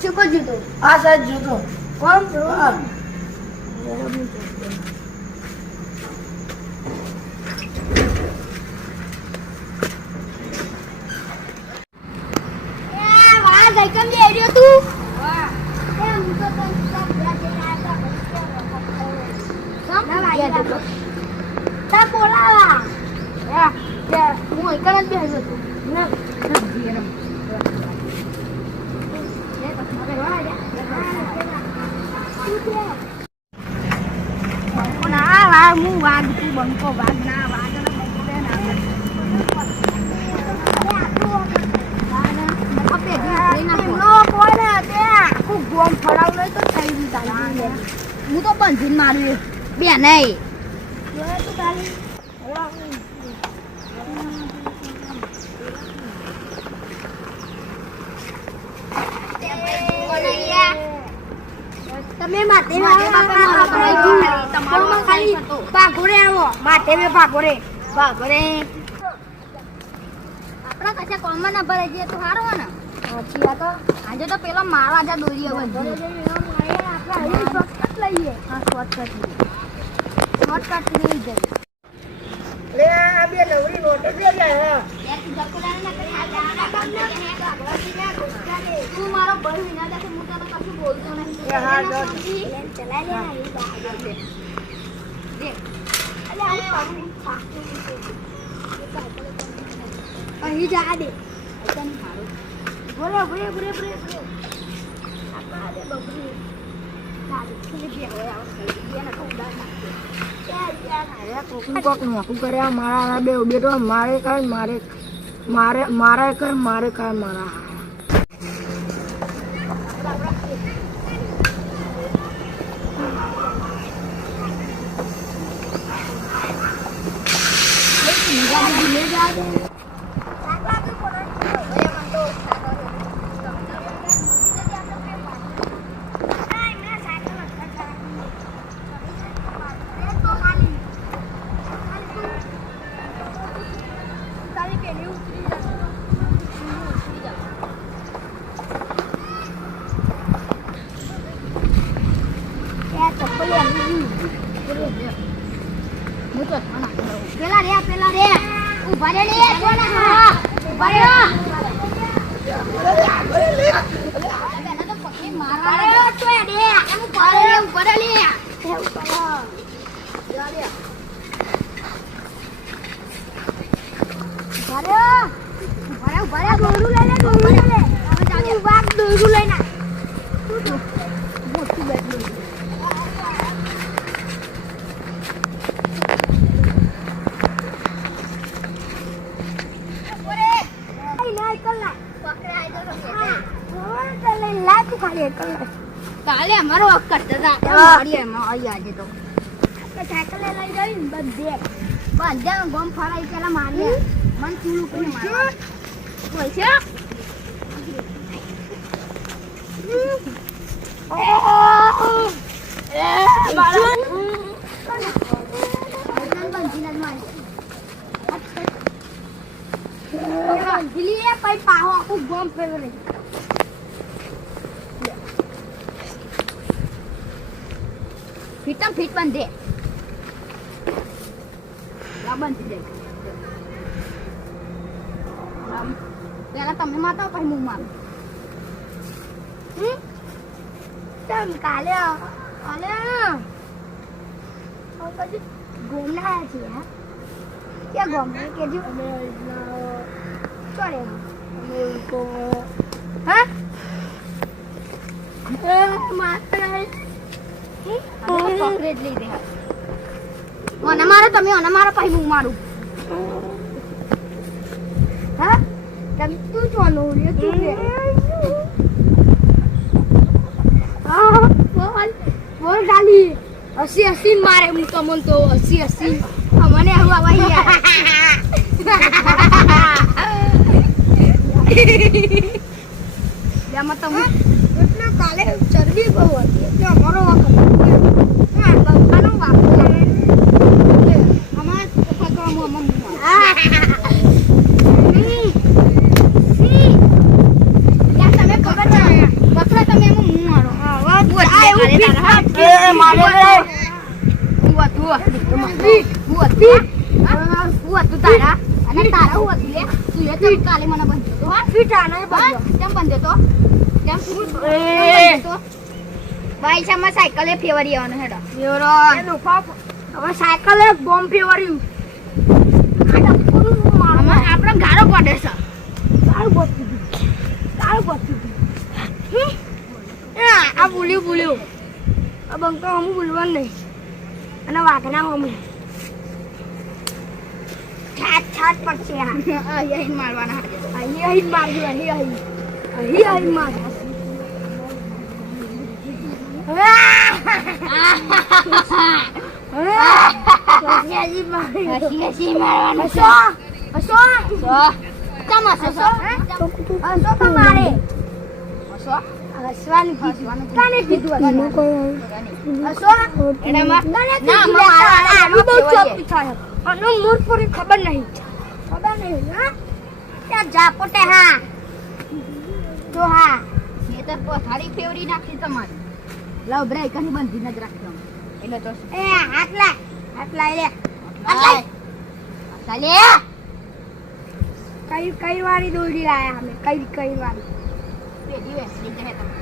ચૂકો જૂતો આ સાઈડ જૂતો કોણ બંકો વાગ ના વાગ હું તો બંધીને માર્યું બે નહીં તમે માથે તમારું ખાલી ભાગોરે આવો માથે મેં ભાગોરે આપણા કશા કોમન ના ભરાઈ જાય તો સારું હોય ને સાચી વાત આજે તો પેલો મારવા જા દોરી હવે શોર્ટકટ લઈએ હા શોર્ટકટ લઈ જાય રે આ બે નવરી નોટો દે જાય તું મારો બળ વિના જાતે હું તને કશું બોલતો નહીં હા ચલા લે અલે અહીં જા દે એકદમ સારું બોલે આપા દે બબરી સારું કે બે હોય આવ ને તો ઉડાડ નાખે કોક નોકું કરે મારા બે બેટો મારે કાય મારે કર મારે કાય મારા ले जा दे પેલા રે ઉભા રે ઉભા રે તો પકડી મારવા તો દે એમ ઉભા રે દોરું લઈ લે દોરું લઈ ના મોટી બેટ કાલે અમારો હક કરતા હતા એમાં આજે તો સાયકલ લઈ જઈ બધે ગમ ફરાઈ પેલા મારી મન ચૂલું કરી મારવા બોલ છે પાહો આખું ગમ ફેરવે ફીટ બંધે બંધી દે પેલા તમે માતા પછી હું મારું કાલે પછી ઘૂમના છે ક્યાં ગોમ કેજો ચોરે હા ચોકલેટ લઈ દે મને મારો તમે મને મારો પછી હું મારું હા તમે તું ચાલો તું બોલ ગાલી 80 મારે હું તમને તો 80 મને આવું આવાઈ યામાં તમે એટલે કાલે ચરબી બહુ હતી એટલે અમારો વાક બખાનો વાક અમાર પકડવા મમ્મા તારા અને તારા હું હતું લે તું એ તો કાલે મને બંધ્યો તો હા ફીટ આને બંધ્યો કેમ બંધ્યો તો કેમ તો ભાઈ સામા સાયકલે ફેવરી આવવાનો હેડો ફેવરો એનો પાપ હવે સાયકલે બોમ્બ ફેવર્યું આ પૂરું મારવા આપણો ગારો પડે છે ગારો પડતી આ બોલ્યું આ બંકો હમું બોલવાનું નહીં અને વાઘના હમું છાટ પડશે અહીં મારવાના અહીં મારજો અહીં માર ખબર નહીં જા પોતે હા જો હા એ તો પથારી ફેવરી નાખી તમારી લાવ બ્રેક કની બંધી ન જ રાખજો એટલે તો એ હાથ લાય ચાલે કઈ વાળી દોડી લાયા અમે કઈ વાળી પેડી વેસલી જહે તમે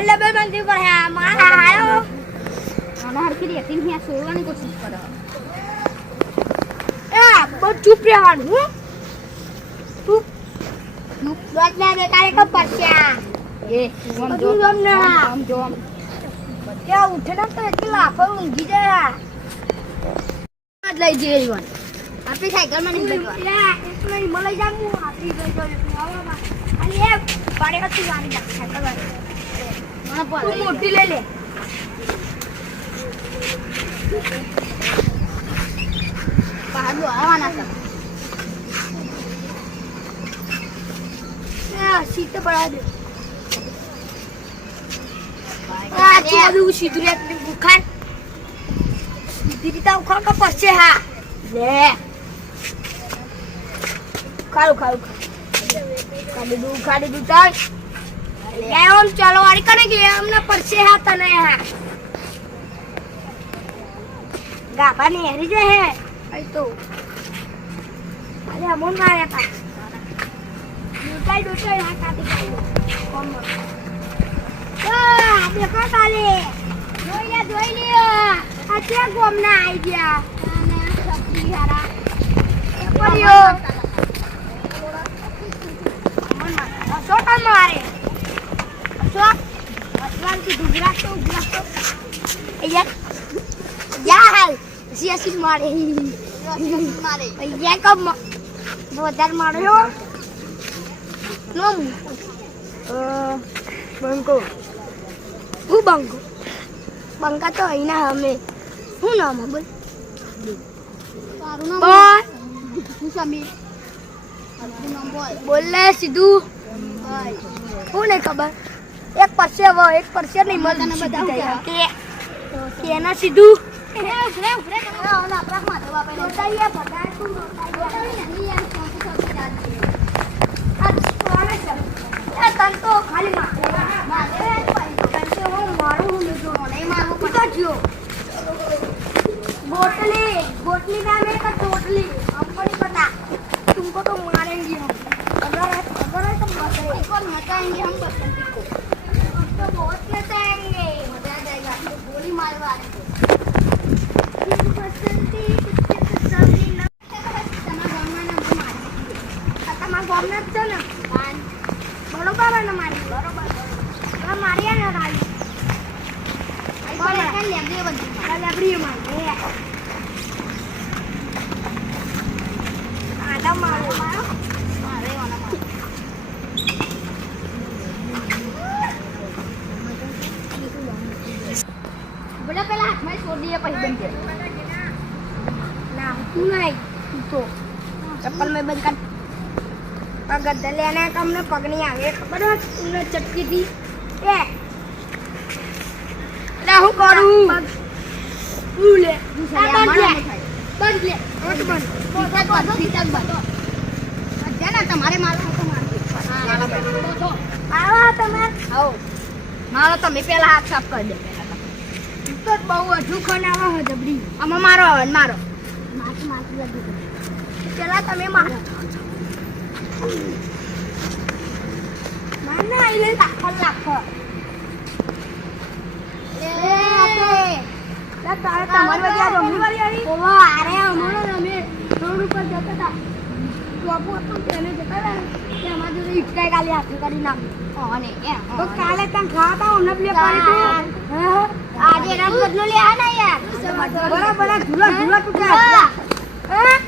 ડબલ બંધી પર હે મારા આયો આના હરખી રેતી ને સોળવાની કોશિશ કરો એ બહુ ચૂપ રહેવાનું હું ચૂપ દોડ લે તારે ખબર છે એ જો કે ઉઠે ને તો એટલી લાફો ઊંઘી જાય આજ લઈ જઈએ ઈવન આપણી સાયકલ માં નહીં જવા એટલે મને જામું આપણી ગઈ જો આવા અને એ પાડે હતી ગાડી સાયકલ વાળી મને તું મોટી લઈ લે પહાડો આવવાના છે સીટ પડા દે આ ચાલુ સીધું રે બુખાર સીધી રીતા ઉખા કા પછે હા લે ખાડું તાઈ લે ઓમ ચાલો વાળી કરે કે અમને પરસે હા તને હા ગાબા ને હેરી જે હે આઈ તો અરે અમોન માર્યા તા દોટાઈ હા કાટી કોમ દેખો તાલે જોઈ લે આ કે ગોમ ના આઈ ગયા અને સપલી હારા પડ્યો અમન મારે સોટા મારે સો અસવાન की दुगरा तो या हाल सीएससी मारे ये कब बोदर मारो नो બંકો હું બંકા તો અહીંના હમે શું નામ બોલ તારું નામ બોલ હું સમીર તારું નામ બોલ લે સીધું હું નહીં ખબર એક પરસે નહીં મળે તને બધા કે એના સીધું ઓલા પ્રાકમાં દવા પે લોટાઈએ બધા તું લોટાઈએ નહીં યાર આ તન તો ખાલી મારે તન તો હું મારું હું જો નહીં મારું પતા જો बोतली नाम है का टोटली हमको नहीं पता तुमको तो मारेंगे हम अगर है तो मत कौन हटाएंगे हम बसंती को हम तो बहुत नचाएंगे मजा आ जाएगा तो गोली मारवा बसंती તમારા ગામના છે ને બરોબર ને મારી બરોબર મારી ને રાઈ પણ લેબડી બધી લેબડી મારી આડા મારો મારે ઓના મારો બોલા પેલા હાથમાં છોડ દીએ પછી બંધ કર ના તું નહીં તું તો ચપ્પલ में बंद कर पग लेने का हमने पग नहीं आगे खबर है तुमने चटकी दी ए ला हूं करू तू ले बंद ले बंद सीधा बंद जाना तुम्हारे माल को मार हां આવો તમે આવો મારો તમે પેલા હાથ સાફ કરી દે તો બહુ વધુ ખનાવા હો જબરી આમાં મારો આવે ને મારો માથું લાગી પેલા તમે મારો માને આઈ લે લાખો તારે તમારી વચ્ચે આ રમવાની આવી ઓવા અરે હમણાં અમે રોડ ઉપર જતા હતા બાપુ હતું તેને જતા હતા કે અમાર જોડે ઈટકાઈ કાલે હાથે કરી નામ અને તો કાલે તને ખાતા હું નબલે પાડી તું આજે રંગ બદલો લે આ ના યાર બરાબર ઝૂલા તૂટ્યા